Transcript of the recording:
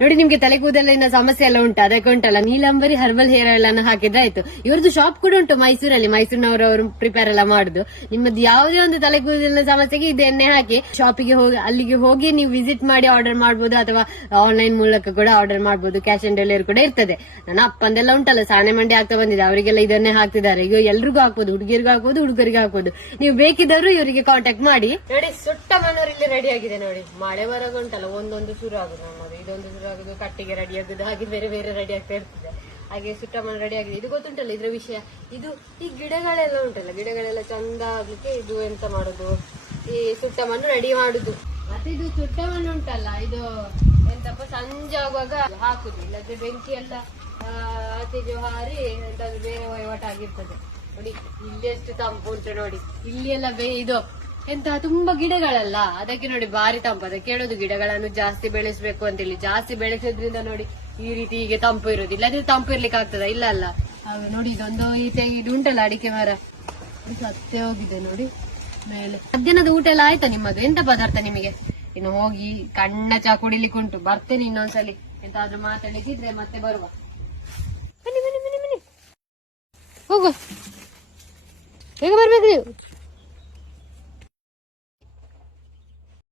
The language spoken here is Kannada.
ನೋಡಿ, ನಿಮ್ಗೆ ತಲೆ ಕೂದಲಿನ ಸಮಸ್ಯೆ ಎಲ್ಲ ಉಂಟು, ಅದಕ್ಕೆ ಉಂಟಲ್ಲ ನೀಲಂಬರಿ ಹರ್ಬಲ್ ಹೇರ್ ಆಯಿಲ್ ಅನ್ನು ಹಾಕಿದ್ರೆ ಆಯ್ತು. ಇವ್ರದ್ದು ಶಾಪ್ ಕೂಡ ಉಂಟು ಮೈಸೂರಲ್ಲಿ, ಮೈಸೂರಿನವರು ಪ್ರಿಪೇರ್ ಎಲ್ಲ ಮಾಡುದು. ನಿಮ್ಮದು ಯಾವುದೇ ಒಂದು ತಲೆ ಕೂದಲಿನ ಸಮಸ್ಯೆಗೆ ಇದು ಎಣ್ಣೆ ಹಾಕಿ ಶಾಪಿಗೆ ಹೋಗಿ ಅಲ್ಲಿಗೆ ಹೋಗಿ ನೀವು ವಿಸಿಟ್ ಮಾಡಿ ಆರ್ಡರ್ ಮಾಡಬಹುದು, ಅಥವಾ ಆನ್ಲೈನ್ ಮೂಲಕ ಕೂಡ ಆರ್ಡರ್ ಮಾಡಬಹುದು. ಕ್ಯಾಶ್ ಆನ್ ಡೆಲಿವರಿ ಕೂಡ ಇರ್ತದೆ. ನನ್ನ ಅಪ್ಪಂದೆಲ್ಲ ಉಂಟಲ್ಲ, ಸಾನೆ ಮಂಡಿ ಆಗ್ತಾ ಬಂದಿದೆ, ಅವರಿಗೆಲ್ಲ ಇದನ್ನೇ ಹಾಕ್ತಿದ್ದಾರೆ. ಈಗ ಎಲ್ರಿಗೂ ಹಾಕ್ಬೋದು, ಹುಡುಗಿಯರಿಗೂ ಹಾಕ್ಬೋದು, ಹುಡುಗರಿಗೆ ಹಾಕ್ಬೋದು. ನೀವು ಬೇಕಿದ್ದವರು ಇವರಿಗೆ ಕಾಂಟ್ಯಾಕ್ಟ್ ಮಾಡಿ. ನೋಡಿ, ಸುಟ್ಟ ಮನೋರ್ ಇಲ್ಲಿ ರೆಡಿ ಆಗಿದೆ. ನೋಡಿ, ಮಳೆ ಬರೋದು ಉಂಟಲ್ಲ, ಒಂದೊಂದು ಶುರು ಆಗುದು. ನಮ್ಮದು ಇದೊಂದು ಶುರು ಆಗುದು, ಕಟ್ಟಿಗೆ ರೆಡಿ ಆಗುದು, ಹಾಗೆ ಬೇರೆ ಬೇರೆ ರೆಡಿ ಆಗ್ತಾ ಇರ್ತದೆ. ಹಾಗೆ ಸುಟ್ಟ ಮಣ್ಣು ರೆಡಿ ಆಗಿದೆ. ಇದು ಗೊತ್ತುಂಟಲ್ಲ ಇದ್ರ ವಿಷಯ. ಇದು ಈ ಗಿಡಗಳೆಲ್ಲ ಉಂಟಲ್ಲ, ಗಿಡಗಳೆಲ್ಲ ಚಂದ ಆಗ್ಲಿಕ್ಕೆ ಇದು ಎಂತ ಮಾಡುದು, ಈ ಸುಟ್ಟ ಮಣ್ಣು ರೆಡಿ ಮಾಡುದು. ಮತ್ತೆ ಇದು ಸುಟ್ಟ ಮಣ್ಣು ಉಂಟಲ್ಲ, ಇದು ಎಂತಪ್ಪ ಸಂಜೆ ಆಗುವಾಗ ಹಾಕುದು, ಇಲ್ಲದ್ರೆ ಬೆಂಕಿ ಎಲ್ಲ ಆಚೆಗೆ ಹಾರಿ ಎಂತಾದ್ರು ಬೇರೆ ವಹಿವಾಟ ಆಗಿರ್ತದೆ. ನೋಡಿ, ಇಲ್ಲಿ ಎಷ್ಟು ತಂಪು ಉಂಟು. ನೋಡಿ, ಇಲ್ಲಿ ಎಲ್ಲ ಇದು ಎಂತ ತುಂಬಾ ಗಿಡಗಳಲ್ಲ, ಅದಕ್ಕೆ ನೋಡಿ ಭಾರಿ ತಂಪು. ಅದಕ್ಕೆ ಹೇಳೋದು ಗಿಡಗಳನ್ನು ಜಾಸ್ತಿ ಬೆಳೆಸಬೇಕು ಅಂತೇಳಿ. ಜಾಸ್ತಿ ಬೆಳೆಸೋದ್ರಿಂದ ನೋಡಿ ಈ ರೀತಿ ಹೀಗೆ ತಂಪು ಇರೋದಿಲ್ಲ. ಅದೇ ತಂಪು ಇರ್ಲಿಕ್ಕೆ ಆಗ್ತದ? ಇಲ್ಲ ಅಲ್ಲ. ನೋಡಿ, ಇದೊಂದು ಇದು ಉಂಟಲ್ಲ ಅಡಿಕೆ ಮರ, ಸತ್ತೇ ಹೋಗಿದೆ ನೋಡಿ ಮೇಲೆ. ಮಧ್ಯಾಹ್ನದ ಊಟ ಎಲ್ಲ ಆಯ್ತಾ ನಿಮ್ಮದು? ಎಂತ ಪದಾರ್ಥ ನಿಮಗೆ? ಇನ್ನು ಹೋಗಿ ಕಣ್ಣ ಚಾ ಕುಡಿಲಿಕ್ಕೆ ಉಂಟು. ಬರ್ತೇನೆ ಇನ್ನೊಂದ್ಸಲಿ, ಎಂತಾದ್ರೂ ಮಾತಾಡಿದ್ರೆ ಮತ್ತೆ ಬರುವ. ಬನ್ನಿ ಬನ್ನಿ ಬನ್ನಿ ಬನ್ನಿ, ಹೋಗುವ, ಬೇಗ ಬರ್ಬೇಕು ನೀವು.